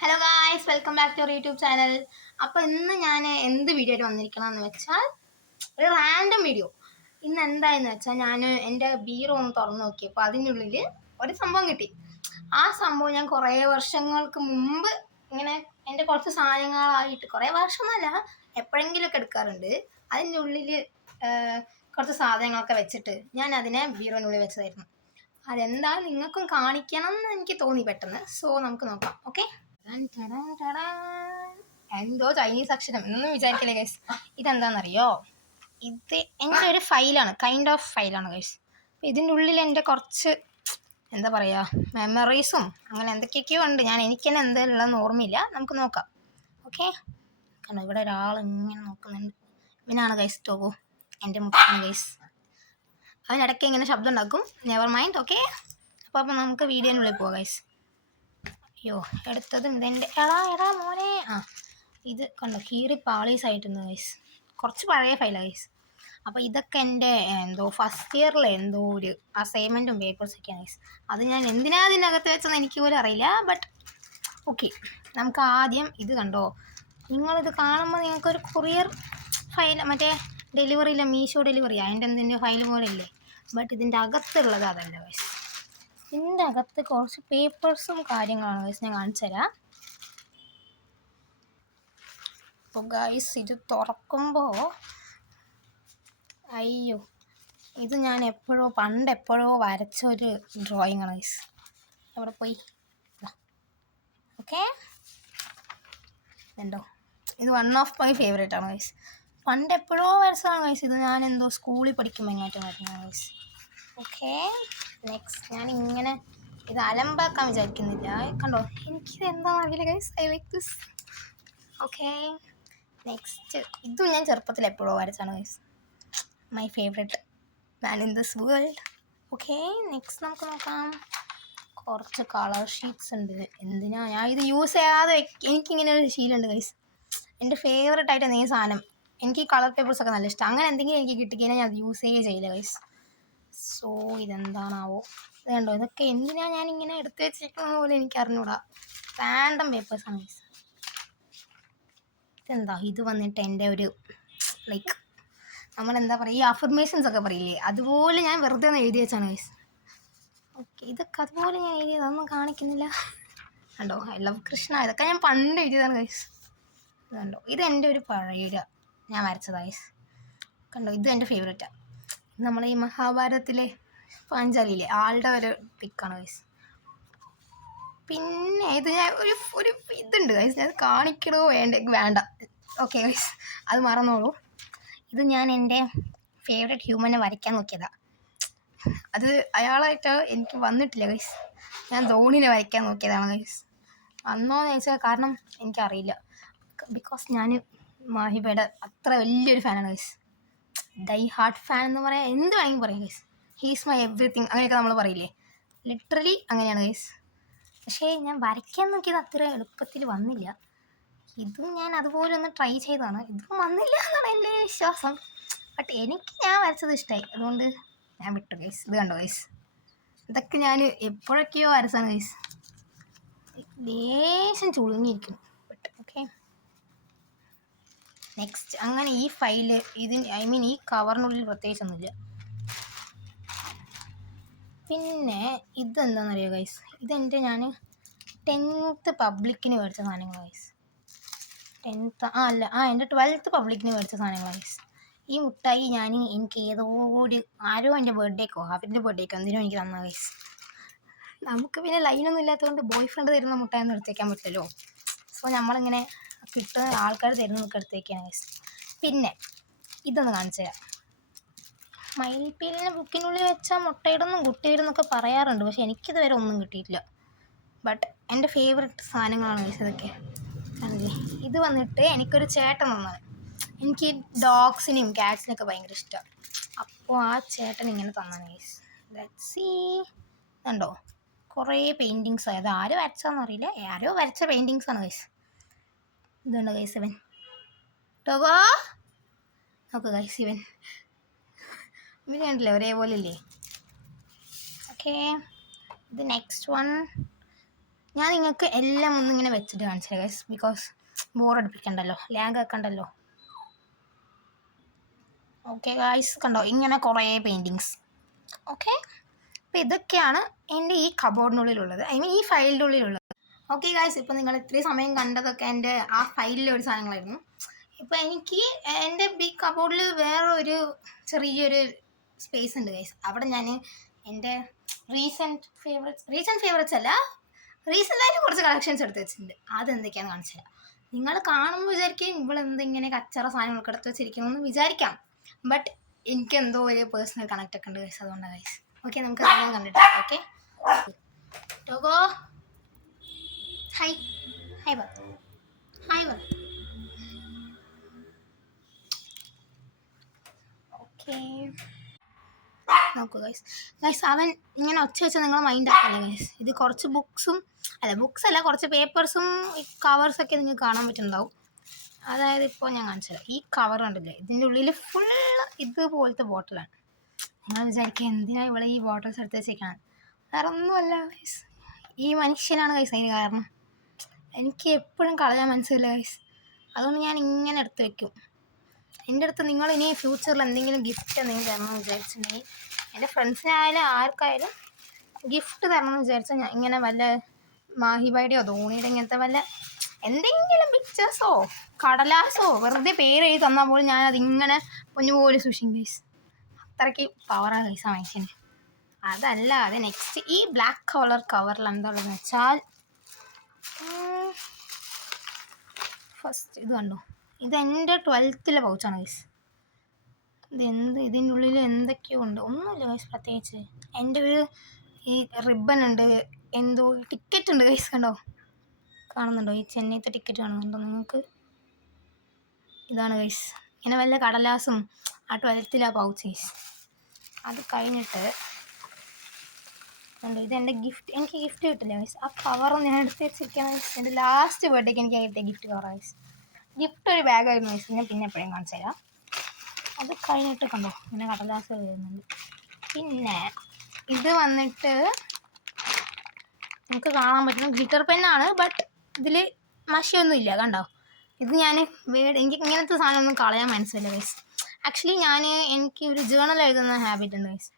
Hello guys, welcome back to our YouTube channel. അപ്പോൾ ഇന്ന് ഞാൻ എന്ത് വീഡിയോ ആയിട്ട് വന്നിരിക്കണമെന്ന് വെച്ചാൽ ഒരു റാൻഡം വീഡിയോ. ഇന്ന് എന്തായെന്ന് വെച്ചാൽ ഞാൻ എൻ്റെ ബീറോ ഒന്ന് തുറന്നു നോക്കിയപ്പോൾ അതിനുള്ളിൽ ഒരു സംഭവം കിട്ടി. ആ സംഭവം ഞാൻ കുറേ വർഷങ്ങൾക്ക് മുമ്പ് ഇങ്ങനെ എൻ്റെ കുറച്ച് സാധനങ്ങളായിട്ട്, കുറേ വർഷമൊന്നുമല്ല, എപ്പോഴെങ്കിലുമൊക്കെ എടുക്കാറുണ്ട്. അതിൻ്റെ ഉള്ളിൽ കുറച്ച് സാധനങ്ങളൊക്കെ വെച്ചിട്ട് ഞാൻ അതിനെ ബീറോനുള്ളിൽ വെച്ചതായിരുന്നു. അതെന്താ നിങ്ങൾക്കും കാണിക്കണം എന്ന് എനിക്ക് തോന്നി പെട്ടെന്ന്. സോ നമുക്ക് നോക്കാം. ഓക്കെ, എന്തോ ചൈനീസ് അക്ഷരം എന്നൊന്നും വിചാരിക്കില്ലേ ഗൈസ്. ഇതെന്താണെന്നറിയോ? ഇത് എൻ്റെ ഒരു ഫയലാണ്, കൈൻഡ് ഓഫ് ഫയലാണ് ഗൈസ്. അപ്പോൾ ഇതിൻ്റെ ഉള്ളിൽ എൻ്റെ കുറച്ച് എന്താ പറയുക, മെമ്മറീസും അങ്ങനെ എന്തൊക്കെയൊക്കെയോ ഉണ്ട്. എനിക്ക് തന്നെ എന്തായാലും ഓർമ്മയില്ല. നമുക്ക് നോക്കാം. ഓക്കെ, കണ്ടോ ഇവിടെ ഒരാൾ ഇങ്ങനെ നോക്കുന്നുണ്ട്. ഇവനാണ് ഗൈസ് ടോഗോ, എൻ്റെ മുട്ടാണ് ഗൈസ്. അതിനിടയ്ക്ക് ഇങ്ങനെ ശബ്ദം ഉണ്ടാക്കും. Never mind. ഓക്കെ, അപ്പോൾ നമുക്ക് വീഡിയോനുള്ളിൽ പോവാം ഗൈസ്. അയ്യോ, എടുത്തത് ഇതെൻ്റെ എടാ മോനെ. ഇത് കണ്ടോ, കീറി പാളീസായിട്ടുണ്ട് ഗൈസ്. കുറച്ച് പഴയ ഫയലാണ് ഗൈസ്. അപ്പോൾ ഇതൊക്കെ എൻ്റെ എന്തോ ഫസ്റ്റ് ഇയറിലെ എന്തോ ഒരു അസൈൻമെൻറ്റും പേപ്പേഴ്സൊക്കെയാണ് ഗൈസ്. അത് ഞാൻ എന്തിനാ അതിനകത്ത് വെച്ചെന്ന് എനിക്ക് പോലും അറിയില്ല. ബട്ട് ഓക്കെ, നമുക്ക് ആദ്യം ഇത് കണ്ടോ. നിങ്ങളിത് കാണുമ്പോൾ നിങ്ങൾക്കൊരു കൊറിയർ ഫയൽ, മറ്റേ ഡെലിവറിയില്ല, മീഷോ ഡെലിവറി, അതിൻ്റെ എന്തിൻ്റെ ഫയൽ പോലെ ഇല്ലേ. ബട്ട് ഇതിൻ്റെ അകത്തുള്ളത് അതല്ല ഗൈസ്. ഇതിൻ്റെ അകത്ത് കുറച്ച് പേപ്പേഴ്സും കാര്യങ്ങളാണ് ഗൈസ്. ഞാൻ കാണിച്ചു തരാം. അപ്പോൾ ഗൈസ് ഇത് തുറക്കുമ്പോൾ അയ്യോ, ഇത് ഞാൻ പണ്ടെപ്പോഴോ വരച്ച ഒരു ഡ്രോയിങ് ആണ് ഗൈസ്. എവിടെ പോയി? ഓക്കെ, ഉണ്ടോ? ഇത് വൺ ഓഫ് മൈ ഫേവറേറ്റ് ആണ് ഗൈസ്. പണ്ടെപ്പോഴോ വരച്ചതാണ് ഗൈസ്. ഇത് ഞാൻ എന്തോ സ്കൂളിൽ പഠിക്കുമ്പോൾ എങ്ങോട്ടും വരയ്ക്കുന്നതാണ് ഗൈസ്. ഓക്കെ, നെക്സ്റ്റ് ഞാൻ ഇങ്ങനെ ഇത് അലമ്പാക്കാൻ വിചാരിക്കുന്നില്ല. കണ്ടോ, എനിക്കിത് എന്താണെന്ന് അറിയില്ല guys. I like this. Okay, next ഇതും ഞാൻ ചെറുപ്പത്തിൽ എപ്പോഴോ വരച്ചാണ് guys. My favourite man in this world. Okay, next നമുക്ക് നോക്കാം. കുറച്ച് കളർ ഷീറ്റ്സ് ഉണ്ട്. എന്തിനാ ഞാൻ ഇത് യൂസ് ചെയ്യാതെ എനിക്കിങ്ങനെ ഒരു ശീലമുണ്ട് ഗൈസ്. എൻ്റെ ഫേവറേറ്റ് ആയിട്ട് എന്തെങ്കിലും സാധനം, എനിക്ക് ഈ കളർ പേപ്പേഴ്സൊക്കെ നല്ല ഇഷ്ടം. അങ്ങനെ എന്തെങ്കിലും എനിക്ക് കിട്ടിക്കഴിഞ്ഞാൽ ഞാൻ അത് യൂസ് ചെയ്യില്ല ഗൈസ്. സോ ഇതെന്താണാവോ? ഇത് കണ്ടോ, ഇതൊക്കെ എന്തിനാണ് ഞാനിങ്ങനെ എടുത്തു വെച്ചിരിക്കുന്നത് പോലെ എനിക്ക് അറിഞ്ഞൂടാ. റാൻഡം പേപ്പേഴ്സാണ് ഗൈസ്. ഇതെന്താ, ഇത് വന്നിട്ട് എൻ്റെ ഒരു ലൈക്ക് നമ്മളെന്താ പറയുക, ഈ അഫർമേഷൻസ് ഒക്കെ പറയില്ലേ, അതുപോലെ ഞാൻ വെറുതെ ഒന്ന് എഴുതി വെച്ചാണ് ഗൈസ്. ഓക്കെ, ഇതൊക്കെ അതുപോലെ ഞാൻ എഴുതിയത്, അതൊന്നും കാണിക്കുന്നില്ല. കണ്ടോ, ഐ ലവ് കൃഷ്ണ, ഇതൊക്കെ ഞാൻ പണ്ട് എഴുതിയതാണ് ഗൈസ്. ഇത് കണ്ടോ, ഇത് എൻ്റെ ഒരു പഴയ ഞാൻ വരച്ചതാണ് ഗൈസ്. കണ്ടോ, ഇത് എൻ്റെ ഫേവറേറ്റാണ്. നമ്മളെ ഈ മഹാഭാരതത്തിലെ പാഞ്ചാലിയിലെ ആളുടെ ഒരു പിക്കാണ് ഗൈസ്. പിന്നെ ഇത് ഞാൻ ഒരു ഇതുണ്ട് ഗൈസ്, ഞാൻ കാണിക്കണോ വേണ്ട. ഓക്കെ ഗൈസ്, അത് മറന്നോളൂ. ഇത് ഞാൻ എൻ്റെ ഫേവറേറ്റ് ഹ്യൂമനെ വരയ്ക്കാൻ നോക്കിയതാണ്. അത് അയാളായിട്ട് എനിക്ക് വന്നിട്ടില്ല ഗൈസ്. ഞാൻ ധോണിനെ വരയ്ക്കാൻ നോക്കിയതാണ് ഗൈസ്. വന്നോന്ന് ചോദിച്ചാൽ കാരണം എനിക്കറിയില്ല. ബിക്കോസ് ഞാൻ മാഹിബയുടെ അത്ര വലിയൊരു ഫാനാണ് ഗൈസ്. ഡൈ ഹാർട്ട് ഫാൻ എന്ന് പറയാൻ എന്ത് വേണമെങ്കിൽ പറയാം ഗൈസ്. ഹീസ് മൈ എവറിത്തിങ്, അങ്ങനെയൊക്കെ നമ്മൾ പറയില്ലേ. ലിറ്ററലി അങ്ങനെയാണ് ഗൈസ്. പക്ഷേ ഞാൻ വരയ്ക്കാൻ നോക്കിയത് അത്ര എളുപ്പത്തിൽ വന്നില്ല. ഇതും ഞാൻ അതുപോലെ ഒന്ന് ട്രൈ ചെയ്തതാണ്. ഇതും വന്നില്ല എന്നാണ് എൻ്റെ വിശ്വാസം. ബട്ട് ഞാൻ വരച്ചത് ഇഷ്ടമായി, അതുകൊണ്ട് ഞാൻ വിട്ടു ഗൈസ്. ഇത് കണ്ടോ ഗൈസ്, ഇതൊക്കെ ഞാൻ എപ്പോഴൊക്കെയോ വരച്ചാണ് ഗൈസ്. ലേശം ചുളുങ്ങിയിരിക്കുന്നു. ബട്ട് ഓക്കെ, നെക്സ്റ്റ് അങ്ങനെ ഈ ഫയല് ഈ കവറിനുള്ളിൽ പ്രത്യേകിച്ചൊന്നുമില്ല. പിന്നെ ഇതെന്താണെന്നറിയോ ഗൈസ്, ഇതെൻ്റെ ഞാൻ 10th പബ്ലിക്കിന് മേടിച്ച സാധനങ്ങൾ ഗൈസ്. എൻ്റെ 12th പബ്ലിക്കിന് മേടിച്ച സാധനങ്ങൾ ഗൈസ്. ഈ മുട്ടായി എനിക്ക് ആരോ എൻ്റെ ബർത്ത്ഡേക്കോ അവരുടെ ബർത്ത്ഡേക്കോ എന്തിനോ എനിക്ക് തന്ന ഗൈസ്. നമുക്ക് പിന്നെ ലൈനൊന്നും ഇല്ലാത്തതുകൊണ്ട് ബോയ് ഫ്രണ്ട് തരുന്ന മുട്ടായൊന്നും എടുത്തേക്കാൻ പറ്റില്ലല്ലോ. സോ നമ്മളിങ്ങനെ കിട്ടുന്ന ആൾക്കാർ തരുന്നതൊക്കെ എടുത്തേക്കാണ് ഗൈസ്. പിന്നെ ഇതൊന്ന് കാണിച്ചു തരാം. മയിൽപ്പീലിനെ ബുക്കിനുള്ളിൽ വെച്ചാൽ മുട്ടയിടുന്നും കുട്ടിയിടുന്നൊക്കെ പറയാറുണ്ട്, പക്ഷെ എനിക്കിതുവരെ ഒന്നും കിട്ടിയിട്ടില്ല. ബട്ട് എൻ്റെ ഫേവററ്റ് സാധനങ്ങളാണ് ഗൈസ് ഇതൊക്കെ. ആണല്ലേ, ഇത് വന്നിട്ട് എനിക്കൊരു ചേട്ടൻ തന്നത്. എനിക്ക് ഡോഗ്സിനെയും ക്യാറ്റ്സിനെയൊക്കെ ഭയങ്കര ഇഷ്ടമാണ്. അപ്പോൾ ആ ചേട്ടൻ ഇങ്ങനെ തന്നാണ് ഗൈസ്. ലെറ്റ്സ് സീ, കണ്ടോ, കുറേ പെയിൻറ്റിങ്സ്. അത് ആര് വരച്ചതെന്നറിയില്ല, ആരോ വരച്ച പെയിൻറ്റിങ്സാണ് ഗൈസ്. ഇതുണ്ട് ഗൈസ്, ഇവൻ ടോഗോ, നോക്ക് ഗൈസ്, ഇവൻ കണ്ടില്ലേ, ഒരേപോലെ ഇല്ലേ. ഓക്കെ, ഇത് നെക്സ്റ്റ് വൺ. ഞാൻ നിങ്ങൾക്ക് എല്ലാം ഒന്നിങ്ങനെ വെച്ചിട്ട് കാണിച്ചത് ഗൈസ്, ബിക്കോസ് ബോറടിപ്പിക്കണ്ടല്ലോ, ലാഗ് ആക്കണ്ടല്ലോ. ഓക്കെ ഗൈസ്, കണ്ടോ ഇങ്ങനെ കുറേ പെയിൻറ്റിങ്സ്. ഓക്കെ, അപ്പോൾ ഇതൊക്കെയാണ് എൻ്റെ ഈ കബോർഡിനുള്ളിലുള്ളത്, ഐ മീൻ ഈ ഫയലിൻ്റെ ഉള്ളിലുള്ളത്. ഓക്കെ ഗൈസ്, ഇപ്പോൾ നിങ്ങൾ ഇത്രയും സമയം കണ്ടതൊക്കെ എൻ്റെ ആ ഫയലിലെ ഒരു സാധനങ്ങളായിരുന്നു. ഇപ്പോൾ എനിക്ക് എൻ്റെ ബിഗ് കബോർഡിൽ വേറെ ഒരു ചെറിയൊരു സ്പേസ് ഉണ്ട് ഗൈസ്. അവിടെ ഞാൻ എൻ്റെ റീസെൻറ്റ് ഫേവറേറ്റ്സ് അല്ല, റീസെൻ്റായിട്ട് കുറച്ച് കളക്ഷൻസ് എടുത്ത് വെച്ചിട്ടുണ്ട്. അതെന്തൊക്കെയാണെന്ന് കാണിച്ചു തരാം. നിങ്ങൾ കാണുമ്പോൾ വിചാരിക്കും ഇവളെന്തിങ്ങനെ കച്ചറ സാധനങ്ങളൊക്കെ എടുത്ത് വെച്ചിരിക്കണമെന്ന് വിചാരിക്കാം. ബട്ട് എനിക്കെന്തോ ഒരു പേഴ്സണൽ കണക്റ്റ് ഒക്കെ ഉണ്ട് ഗൈസ്, അതുകൊണ്ടാണ് ഗൈസ്. ഓക്കെ, നമുക്ക് അതെല്ലാം കണ്ടിട്ട്. ഓക്കെ ടോഗോ, ഹായ് ഹായ് പറ, ഹായ് പറ. ഓക്കെ, നോക്കൂ ഗൈസ് അവൻ ഇങ്ങനെ ഒച്ച വെച്ചാൽ നിങ്ങൾ മൈൻഡ് ആക്കല്ലേ ഗൈസ്. ഇത് കുറച്ച് ബുക്സ് അല്ല കുറച്ച് പേപ്പേഴ്സും കവേഴ്സൊക്കെ നിങ്ങൾക്ക് കാണാൻ പറ്റുന്നുണ്ടാവും. അതായത് ഇപ്പോൾ ഞാൻ കാണിച്ചത് ഈ കവർ കണ്ടില്ലേ, ഇതിൻ്റെ ഉള്ളിൽ ഫുള്ള് ഇതുപോലത്തെ ബോട്ടിലാണ്. നിങ്ങൾ വിചാരിക്കുക എന്തിനാണ് ഇവിടെ ഈ ബോട്ടിൽസ് എടുത്ത് വെച്ചേക്കണം? വേറെ ഒന്നുമല്ല ഗൈസ്, ഈ മനുഷ്യനാണ് ഗൈസ് അതിന് കാരണം. എനിക്ക് എപ്പോഴും കളയാൻ മനസ്സില്ല ഗൈസ്, അതുകൊണ്ട് ഞാൻ ഇങ്ങനെ എടുത്ത് വെക്കും. എൻ്റെ അടുത്ത് നിങ്ങൾ ഇനി ഫ്യൂച്ചറിൽ എന്തെങ്കിലും ഗിഫ്റ്റ് എന്തെങ്കിലും തരണമെന്ന് വിചാരിച്ചിട്ടുണ്ടെങ്കിൽ, എൻ്റെ ഫ്രണ്ട്സിനായാലും ആർക്കായാലും ഗിഫ്റ്റ് തരണമെന്ന് വിചാരിച്ചാൽ ഞാൻ ഇങ്ങനെ വല്ല മാഹിബായുടെയോ ധോണിയുടെ ഇങ്ങനത്തെ വല്ല എന്തെങ്കിലും പിക്ചേഴ്സോ കടലാസോ വെറുതെ പേര് എഴുതി തന്നാൽ പോലും ഞാനതിങ്ങനെ പൊന്നുപോലെ സൂക്ഷിക്കും ഗൈസ്. അത്രയ്ക്ക് പവറാണ് ഗൈസ് ആ മനുഷ്യന്. അതല്ലാതെ നെക്സ്റ്റ് ഈ ബ്ലാക്ക് കളർ കവറിൽ എന്താണെന്ന് വെച്ചാൽ, ഫസ്റ്റ് ഇത് കണ്ടോ, ഇതെൻ്റെ 12th പൗച്ചാണ് ഗൈസ്. ഇതിൻ്റെ ഉള്ളിൽ എന്തൊക്കെയോ ഉണ്ട്, ഒന്നുമില്ല ഗൈസ് പ്രത്യേകിച്ച്. എൻ്റെ ഒരു ഈ റിബൺ ഉണ്ട്, എന്തോ ടിക്കറ്റ് ഉണ്ട് ഗൈസ്, കണ്ടോ കാണുന്നുണ്ടോ? ഈ ചെന്നൈത്തെ ടിക്കറ്റ് കാണുന്നുണ്ടോ നിങ്ങൾക്ക്? ഇതാണ് ഗൈസ്. ഇങ്ങനെ വല്ല കടലാസും ആ 12th പൗച്ച് ഗൈസ്. അത് കഴിഞ്ഞിട്ട് കണ്ടോ, ഇതെൻ്റെ ഗിഫ്റ്റ്, എനിക്ക് ഗിഫ്റ്റ് കിട്ടില്ല ഗൈസ്. ആ കവറും ഞാൻ എടുത്ത് വെച്ചിരിക്കുകയാണ് ഗൈസ്. എൻ്റെ ലാസ്റ്റ് ബർത്ത്ഡേക്ക് എനിക്ക് കിട്ടിയ ഗിഫ്റ്റ് കവർ ഗൈസ്. ഗിഫ്റ്റ് ഒരു ബാഗായിരുന്നു ഗൈസ്, പിന്നെ എപ്പോഴും കാണിച്ചു തരാം. അത് കഴിഞ്ഞിട്ട് കണ്ടോ ഇങ്ങനെ കടലാസ് വരുന്നുണ്ട്. പിന്നെ ഇത് വന്നിട്ട് നമുക്ക് കാണാൻ പറ്റുന്ന ഗ്ലിറ്റർ പെന്നാണ്, ബട്ട് ഇതിൽ മഷിയൊന്നും ഇല്ല, കണ്ടോ. ഇത് ഞാൻ എനിക്ക് ഇങ്ങനത്തെ സാധനമൊന്നും കളയാൻ മനസ്സില്ല ഗൈസ്. ആക്ച്വലി എനിക്ക് ഒരു ജേണൽ എഴുതുന്ന ഹാബിറ്റ് ഉണ്ട് ഗൈസ്,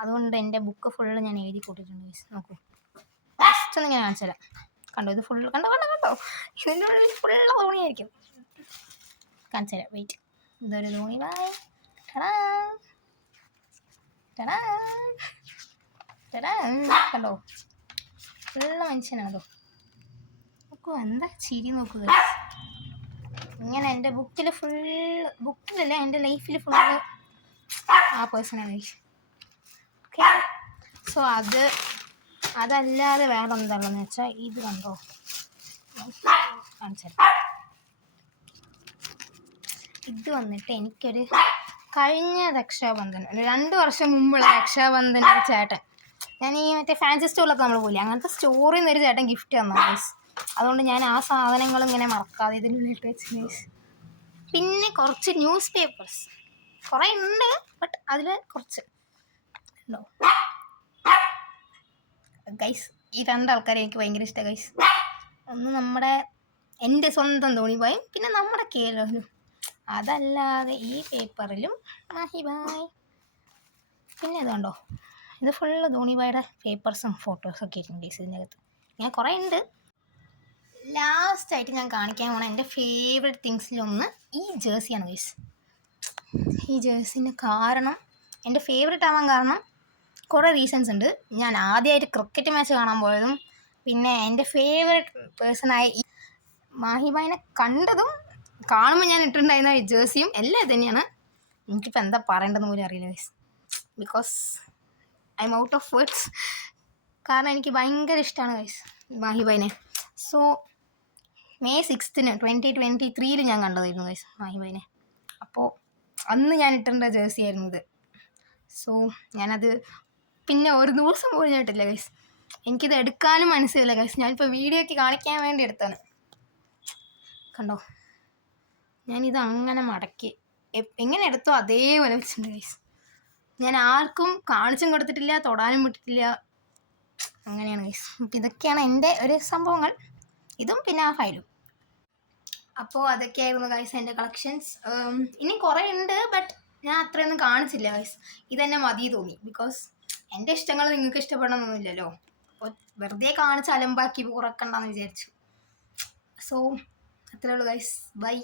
അതുകൊണ്ട് എൻ്റെ ബുക്ക് ഫുള്ള് ഞാൻ എഴുതി കൂട്ടിയിട്ടുണ്ട് ഗൈസ്. നോക്കൂ, ജസ്റ്റ് ഒന്ന് ഞാൻ കാണിച്ചു തരാം. കണ്ടോ, ഇത് ഫുള്ള് കണ്ടോ, ഇതിൻ്റെ ഉള്ളിൽ ഫുള്ള് തോണിയായിരിക്കും. കാണിച്ചു തരാം, വെയിറ്റ്. ഇതൊരു ധോണി ബായ്, കണ്ടോ ഫുള്ള് മനുഷ്യനാണോ. നോക്കൂ എന്താ ചിരി നോക്കുക. ഇങ്ങനെ എൻ്റെ ബുക്കിലല്ല എൻ്റെ ലൈഫിൽ ഫുള്ള് ആ പേഴ്സണാണ്. ഓക്കെ, സോ അതല്ലാതെ വേറെ എന്താണെന്ന് വെച്ചാൽ ഇത് കണ്ടോ, കാണിച്ചു തരാം. ഇത് വന്നിട്ട് എനിക്കൊരു കഴിഞ്ഞ രക്ഷാബന്ധൻ 2 വർഷം മുമ്പുള്ള രക്ഷാബന്ധൻ ചേട്ടൻ, ഞാൻ ഈ മറ്റേ ഫാൻസി സ്റ്റോറിലൊക്കെ നമ്മൾ പോയില്ലേ, അങ്ങനത്തെ സ്റ്റോറിൽ നിന്നൊരു ചേട്ടൻ ഗിഫ്റ്റ് തന്നു ഗൈസ്. അതുകൊണ്ട് ഞാൻ ആ സാധനങ്ങൾ ഇങ്ങനെ മറക്കാതെ ഇതിനുള്ളിൽ വെച്ച് ഗൈസ്. പിന്നെ കുറച്ച് ന്യൂസ് പേപ്പേഴ്സ് കുറേ ഉണ്ട്, ബട്ട് അതിൽ കുറച്ച് ഉണ്ടോ ഗൈസ്. ഈ 2 ആൾക്കാരെ എനിക്ക് ഭയങ്കര ഇഷ്ടമാണ് ഗൈസ്. ഒന്ന് എൻ്റെ സ്വന്തം ധോണിബായും പിന്നെ നമ്മുടെ കേരളവും. അതല്ലാതെ ഈ പേപ്പറിലും മാഹിബായ്. പിന്നെ ഇത് കണ്ടോ, ഇത് ഫുള്ള് ധോണിബായുടെ പേപ്പേഴ്സും ഫോട്ടോസും ഒക്കെ ആയിരിക്കും ഗൈസ് ഇതിൻ്റെ അകത്ത്. ഞാൻ കുറേ ഉണ്ട്. ലാസ്റ്റായിട്ട് ഞാൻ കാണിക്കാൻ പോണ എൻ്റെ ഫേവറേറ്റ് തിങ്സിലൊന്ന് ഈ ജേഴ്സിയാണ് ഗൈസ്. ഈ ജേഴ്സിൻ്റെ കാരണം, എൻ്റെ ഫേവറേറ്റ് ആവാൻ കാരണം കുറേ റീസൺസ് ഉണ്ട്. ഞാൻ ആദ്യമായിട്ട് ക്രിക്കറ്റ് മാച്ച് കാണാൻ പോയതും, പിന്നെ എൻ്റെ ഫേവറേറ്റ് പേഴ്സണായ ഈ മാഹിബായിനെ കണ്ടതും, കാണുമ്പോൾ ഞാൻ ഇട്ടിട്ടുണ്ടായിരുന്ന ഈ ജേഴ്സിയും എല്ലാം ഇത് തന്നെയാണ്. എനിക്കിപ്പോൾ എന്താ പറയേണ്ടതെന്ന് പോലും അറിയില്ല guys, because I M out of words. കാരണം എനിക്ക് ഭയങ്കര ഇഷ്ടമാണ് ഗൈസ് മാഹിബായിനെ. സോ May 6th 2023 ഞാൻ കണ്ടതായിരുന്നു ഗൈസ് മാഹിബായിനെ. അപ്പോൾ അന്ന് ഞാൻ ഇട്ടിട്ടുണ്ട ജേഴ്സി ആയിരുന്നു ഇത്. സോ ഞാനത് പിന്നെ ഒരു ദിവസം പോലും ഞാൻ ഇട്ടില്ല ഗൈസ്. എനിക്കിത് എടുക്കാനും മനസ്സിലില്ല ഗൈസ്. ഞാനിപ്പോൾ വീഡിയോയ്ക്ക് കാണിക്കാൻ വേണ്ടി എടുത്താണ്. കണ്ടോ, ഞാനിത് അങ്ങനെ മടക്കി എങ്ങനെ എടുത്തോ അതേപോലെ വെച്ചിട്ടുണ്ട് ഗൈസ്. ഞാൻ ആർക്കും കാണിച്ചും കൊടുത്തിട്ടില്ല, തൊടാനും വിട്ടിട്ടില്ല. അങ്ങനെയാണ് ഗൈസ്. അപ്പോൾ ഇതൊക്കെയാണ് എൻ്റെ ഒരു സംഭവങ്ങൾ, ഇതും പിന്നെ ആ ഫയലും. അപ്പോൾ അതൊക്കെയായിരുന്നു ഗൈസ് എൻ്റെ കളക്ഷൻസ്. ഇനി കുറേ ഉണ്ട്, ബട്ട് ഞാൻ അത്രയൊന്നും കാണിച്ചില്ല ഗൈസ്. ഇതെന്നെ മതി തോന്നി, ബിക്കോസ് എൻ്റെ ഇഷ്ടങ്ങൾ നിങ്ങൾക്ക് ഇഷ്ടപ്പെടണമെന്നൊന്നുമില്ലല്ലോ. അപ്പോൾ വെറുതെ കാണിച്ച് അലമ്പാക്കി ഉറക്കണ്ടെന്ന് വിചാരിച്ചു. സോ അത്രേ ഉള്ളൂ ഗൈസ്, ബൈ.